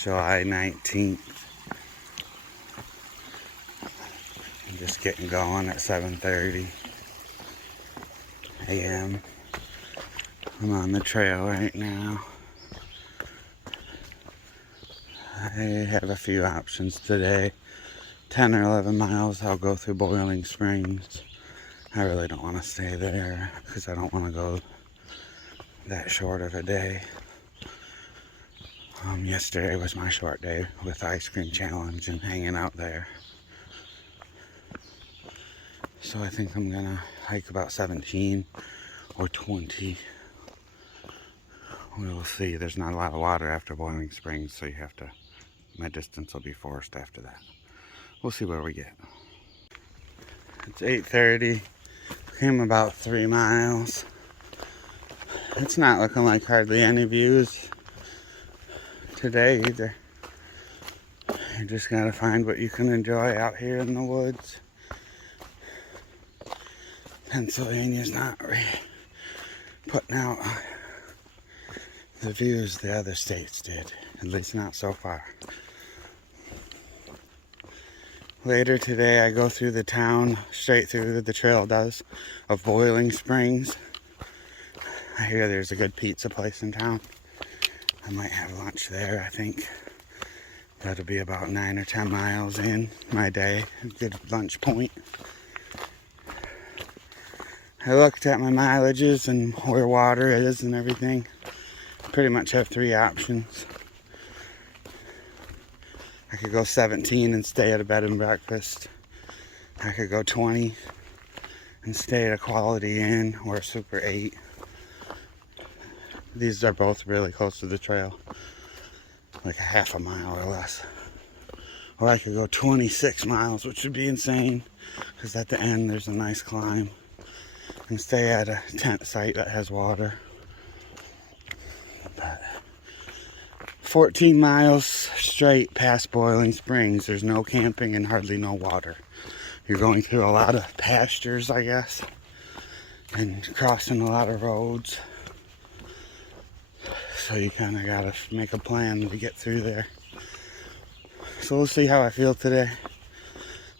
July 19th. I'm just getting going at 7:30 a.m. I'm on the trail right now. I have a few options today. 10 or 11 miles, I'll go through Boiling Springs. I really don't want to stay there because I don't want to go that short of a day. Yesterday was my short day with Ice Cream Challenge and hanging out there. So I think I'm gonna hike about 17 or 20. We'll see. There's not a lot of water after Boiling Springs, so my distance will be forced after that. We'll see where we get. It's 8:30. Came about 3 miles. It's not looking like hardly any views today either. You just gotta find what you can enjoy out here in the woods. Pennsylvania's not putting out the views the other states did, at least not so far. Later today I go through the town, straight through the trail does, of Boiling Springs. I hear there's a good pizza place in town. I might have lunch there, I think. That'll be about 9 or 10 miles in my day, a good lunch point. I looked at my mileages and where water is and everything. Pretty much have 3 options. I could go 17 and stay at a bed and breakfast. I could go 20 and stay at a Quality Inn or a Super 8. These are both really close to the trail, like a half a mile or less. Or I could go 26 miles, which would be insane, because at the end there's a nice climb, and stay at a tent site that has water. But 14 miles straight past Boiling Springs, there's no camping and hardly no water. You're going through a lot of pastures, I guess, and crossing a lot of roads. So you kind of gotta make a plan to get through there. So we'll see how I feel today.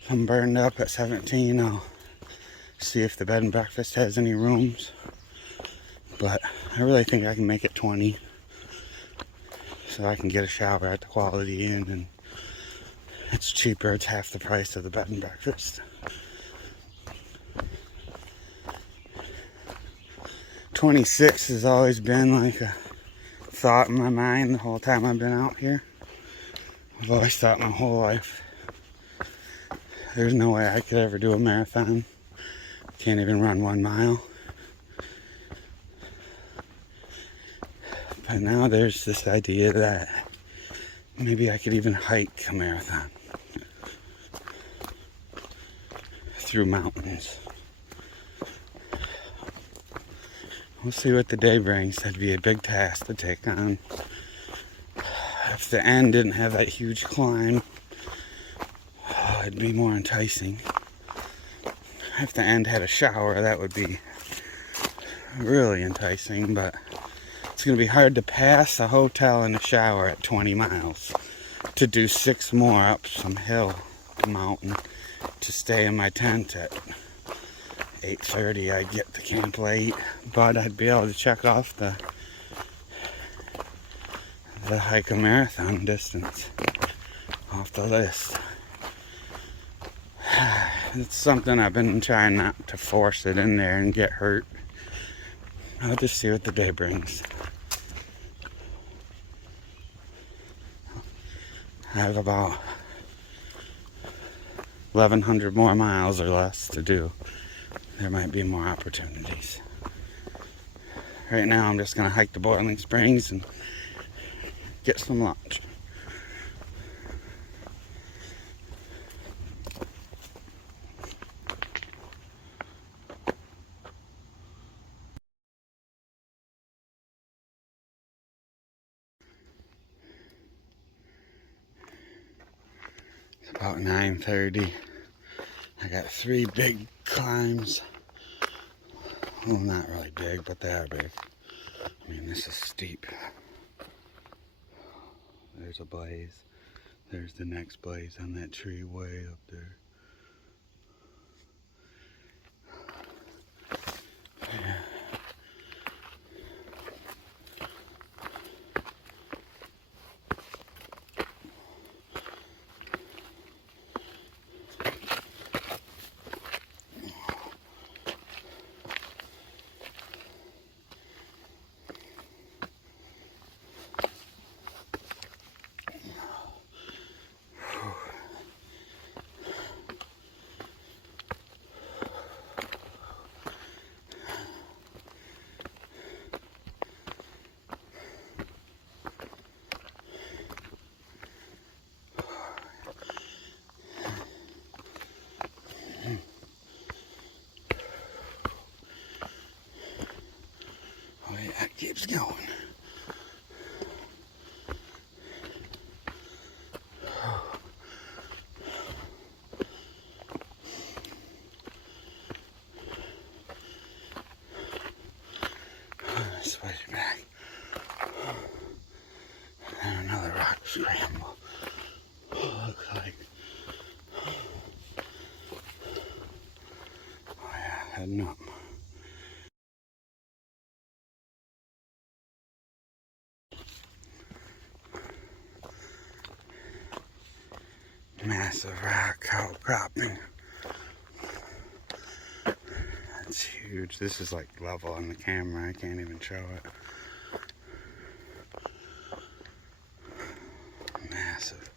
If I'm burned up at 17, I'll see if the bed and breakfast has any rooms. But I really think I can make it 20. So I can get a shower at the Quality Inn, and it's cheaper. It's half the price of the bed and breakfast. 26 has always been like a thought in my mind the whole time I've been out here. I've always thought my whole life there's no way I could ever do a marathon. Can't even run 1 mile. But now there's this idea that maybe I could even hike a marathon through mountains. We'll see what the day brings. That'd be a big task to take on. If the end didn't have that huge climb, it'd be more enticing. If the end had a shower, that would be really enticing, but it's going to be hard to pass a hotel and a shower at 20 miles. To do 6 more up some hill, mountain, to stay in my tent at 8:30. I'd get to camp late, but I'd be able to check off the hike a marathon distance off the list. It's something I've been trying not to force it in there and get hurt. I'll just see what the day brings. I have about 1,100 more miles or less to do. There might be more opportunities. Right now I'm just going to hike to Boiling Springs and get some lunch. It's about 9:30. I got 3 big climbs. Well, not really big, but they are big. I mean, this is steep. there's a blaze. There's the next blaze on that tree way up there. Yeah. Oh yeah, it keeps going. Switch back. And another rock scramble. Looks like. Oh yeah, heading up. Massive rock outcropping. That's huge. This is like level on the camera. I can't even show it. Massive.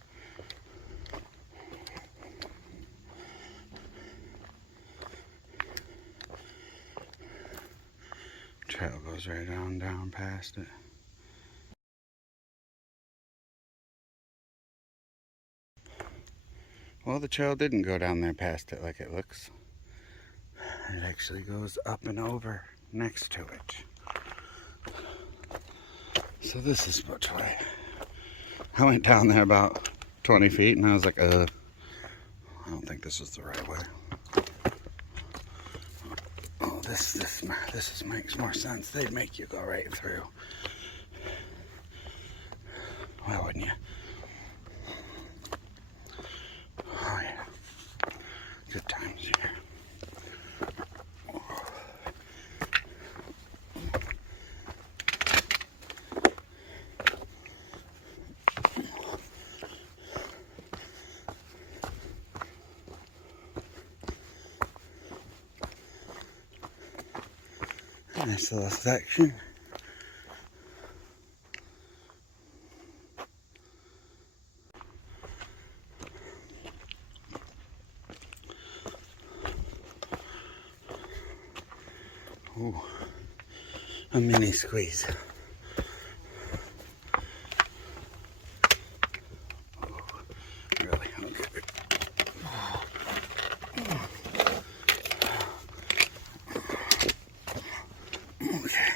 Trail goes right on down past it. Well, the trail didn't go down there past it like it looks. It actually goes up and over next to it. So this is which way. I went down there about 20 feet and I was like, I don't think this is the right way. Oh, this makes more sense. They'd make you go right through. Why wouldn't you? Oh yeah, good times here. Nice little section. Ooh, a mini squeeze. Really, okay. Okay.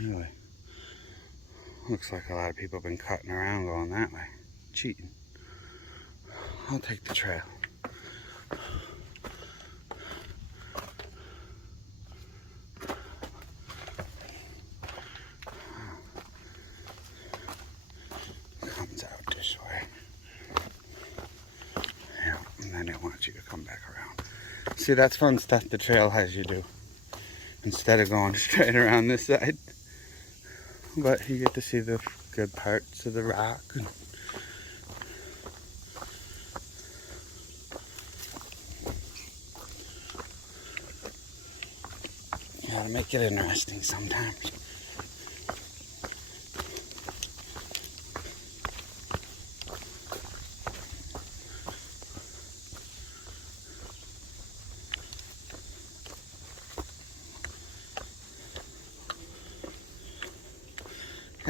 Really? Looks like a lot of people have been cutting around going that way. Cheating. I'll take the trail. Comes out this way. Yeah, and then it wants you to come back around. See, that's fun stuff the trail has you do. Instead of going straight around this side. But you get to see the good parts of the rock. You gotta make it interesting sometimes.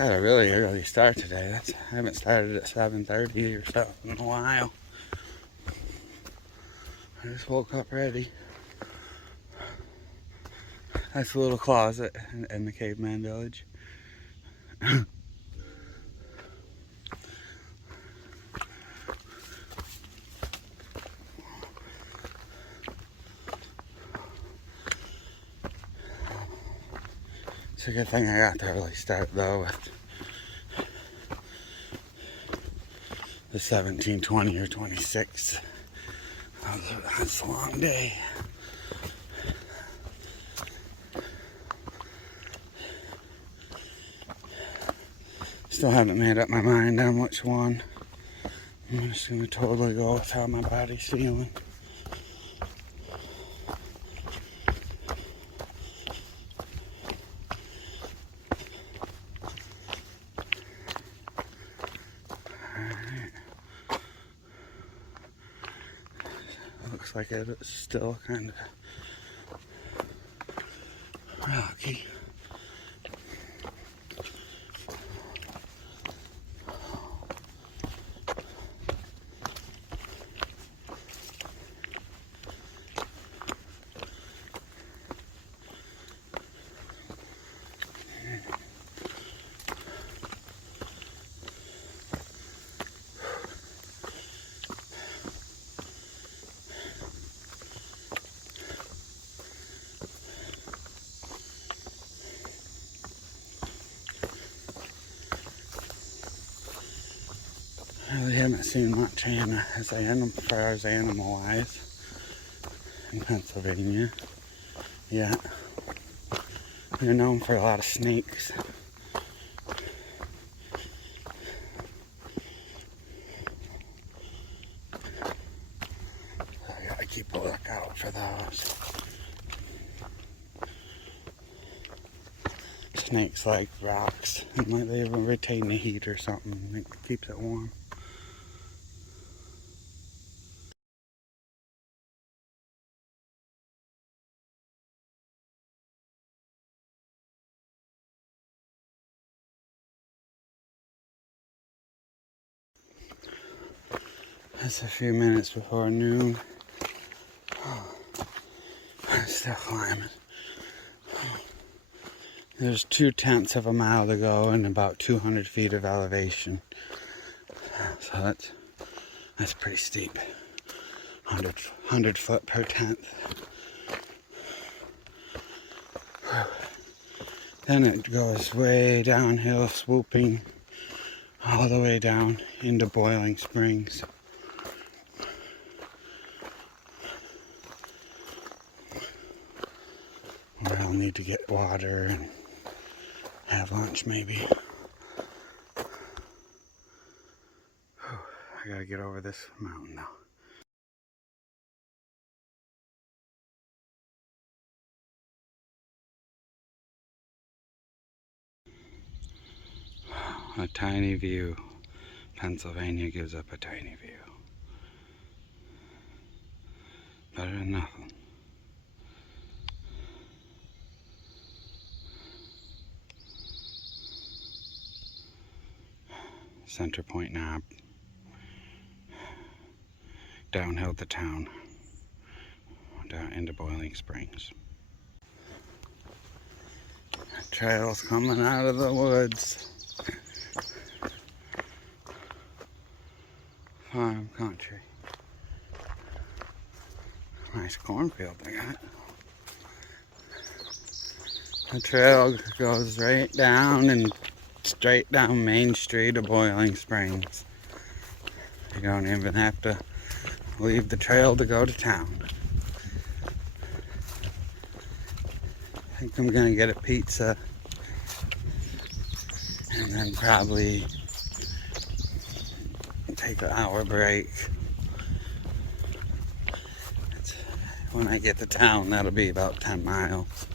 Got a really early start today. I haven't started at 7:30 or so in a while. I just woke up ready. That's a little closet in the caveman village. It's a good thing I got the early start though with the 17, 20, or 26. That's a long day. Still haven't made up my mind on which one. I'm just gonna totally go with how my body's feeling. Looks like it's still kind of rocky. I really haven't seen much as far as animal-wise in Pennsylvania yet. They're known for a lot of snakes. So I gotta keep a lookout for those. Snakes like rocks, and like they retain the heat or something. It keeps it warm. It's a few minutes before noon. I'm still climbing. There's 2/10 of a mile to go and about 200 feet of elevation. So that's pretty steep. 100 foot per tenth. Then it goes way downhill, swooping all the way down into Boiling Springs. Where I'll need to get water and have lunch maybe. I gotta get over this mountain now. A tiny view. Pennsylvania gives up a tiny view. Better than nothing. Center Point Knob. Downhill to town. Down into Boiling Springs. Trails coming out of the woods. Farm country. Nice cornfield they got. The trail goes right down and straight down Main Street of Boiling Springs. You don't even have to leave the trail to go to town. I think I'm gonna get a pizza and then probably take an hour break. When I get to town, that'll be about 10 miles.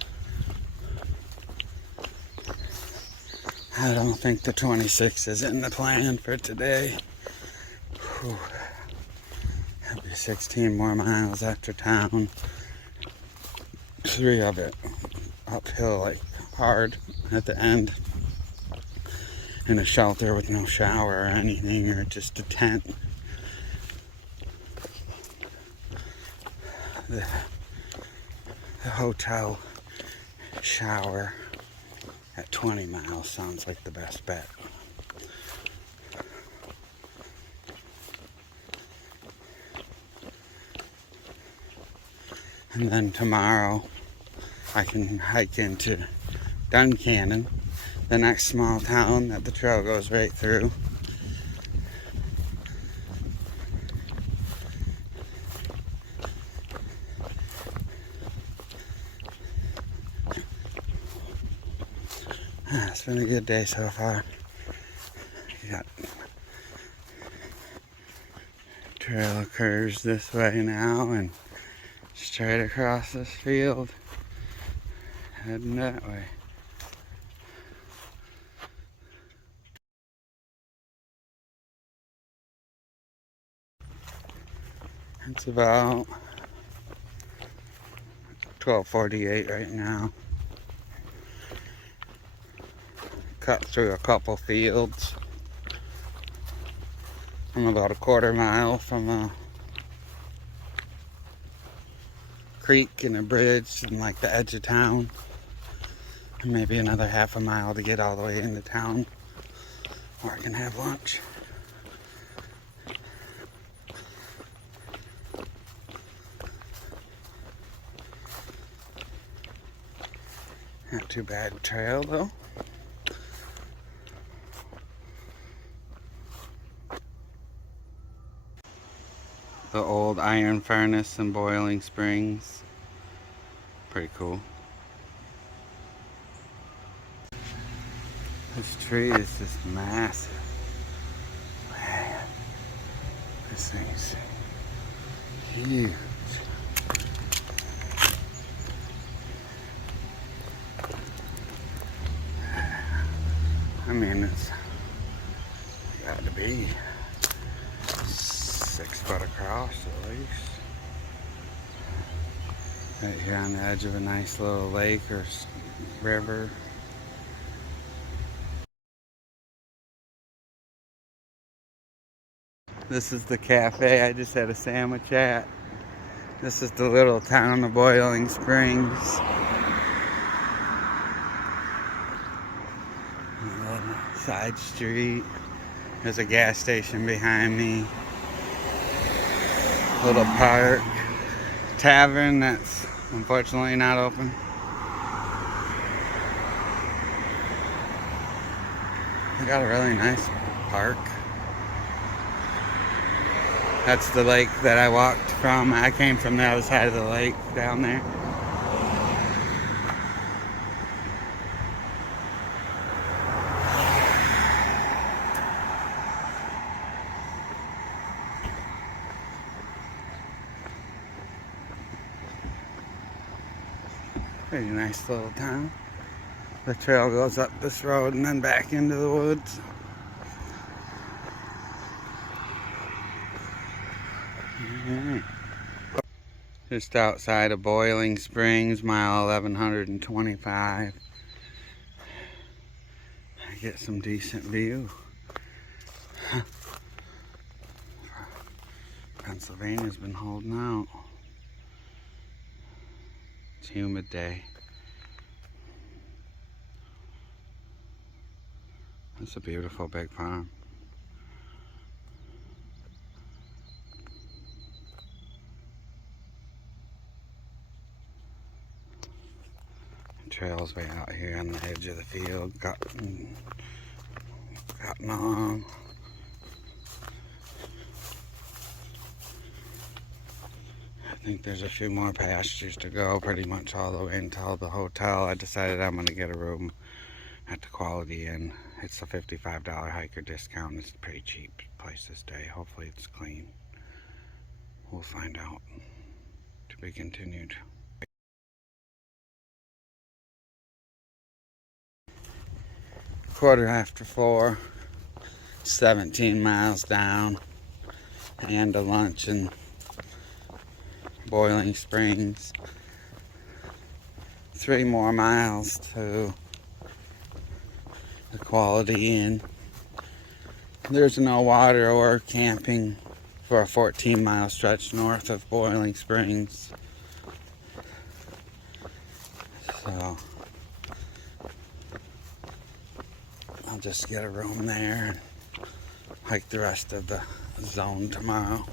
I don't think the 26 is in the plan for today. Whew. That'll be 16 more miles after town. 3 of it uphill, like hard at the end. in a shelter with no shower or anything, or just a tent. The hotel shower at 20 miles sounds like the best bet. And then tomorrow I can hike into Duncannon, the next small town that the trail goes right through. It's been a good day so far. Got trail curves this way now and straight across this field, heading that way. It's about 12:48 right now. Cut through a couple fields. I'm about a quarter mile from a creek and a bridge and like the edge of town. And maybe another half a mile to get all the way into town where I can have lunch. Not too bad trail though. The old iron furnace in Boiling Springs. Pretty cool. This tree is just massive. Man, this thing's huge. I mean, it's got to be 6 foot across at least. Right here on the edge of a nice little lake or river. This is the cafe I just had a sandwich at. This is the little town of Boiling Springs. Side street. There's a gas station behind me. Little park. Tavern that's unfortunately not open. They got a really nice park. That's the lake that I walked from. I came from the other side of the lake down there. Pretty nice little town. The trail goes up this road and then back into the woods. Just outside of Boiling Springs, mile 1125. I get some decent view. Pennsylvania's been holding out. It's a humid day. It's a beautiful big farm. The trail's way out here on the edge of the field, gotten on. I think there's a few more pastures to go, pretty much all the way until the hotel. I decided I'm going to get a room at the Quality Inn. It's a $55 hiker discount. It's a pretty cheap place to stay. Hopefully it's clean. We'll find out. To be continued. 4:15, 17 miles down, and a lunch in Boiling Springs. 3 more miles to the Quality Inn. There's no water or camping for a 14-mile stretch north of Boiling Springs. So I'll just get a room there and hike the rest of the zone tomorrow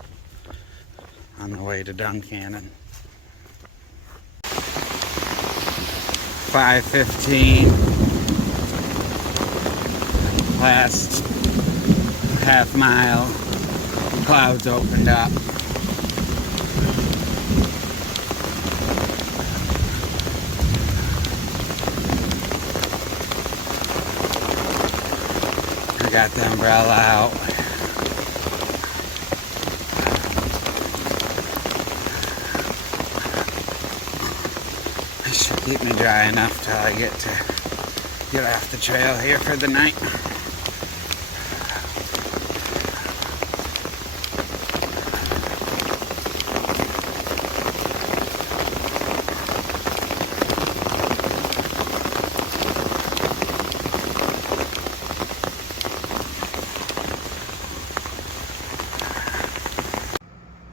on the way to Duncannon. 5:15. Last half mile. Clouds opened up. I got the umbrella out. This should keep me dry enough till I get off the trail here for the night.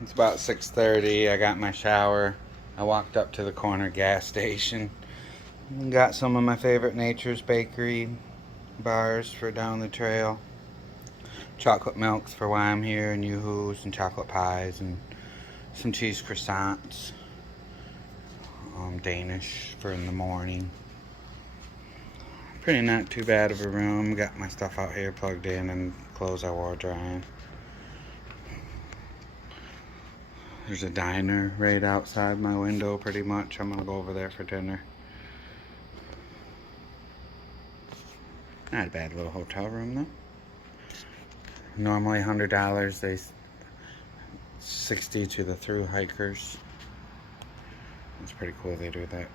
It's about 6:30. I got my shower. I walked up to the corner gas station and got some of my favorite Nature's Bakery bars for down the trail. Chocolate milks for why I'm here, and yoo-hoos and chocolate pies and some cheese croissants. Danish for in the morning. Pretty not too bad of a room. Got my stuff out here plugged in and clothes I wore drying. There's a diner right outside my window pretty much. I'm gonna go over there for dinner. Not a bad little hotel room though. Normally $100, they $60 to the through hikers. It's pretty cool they do that.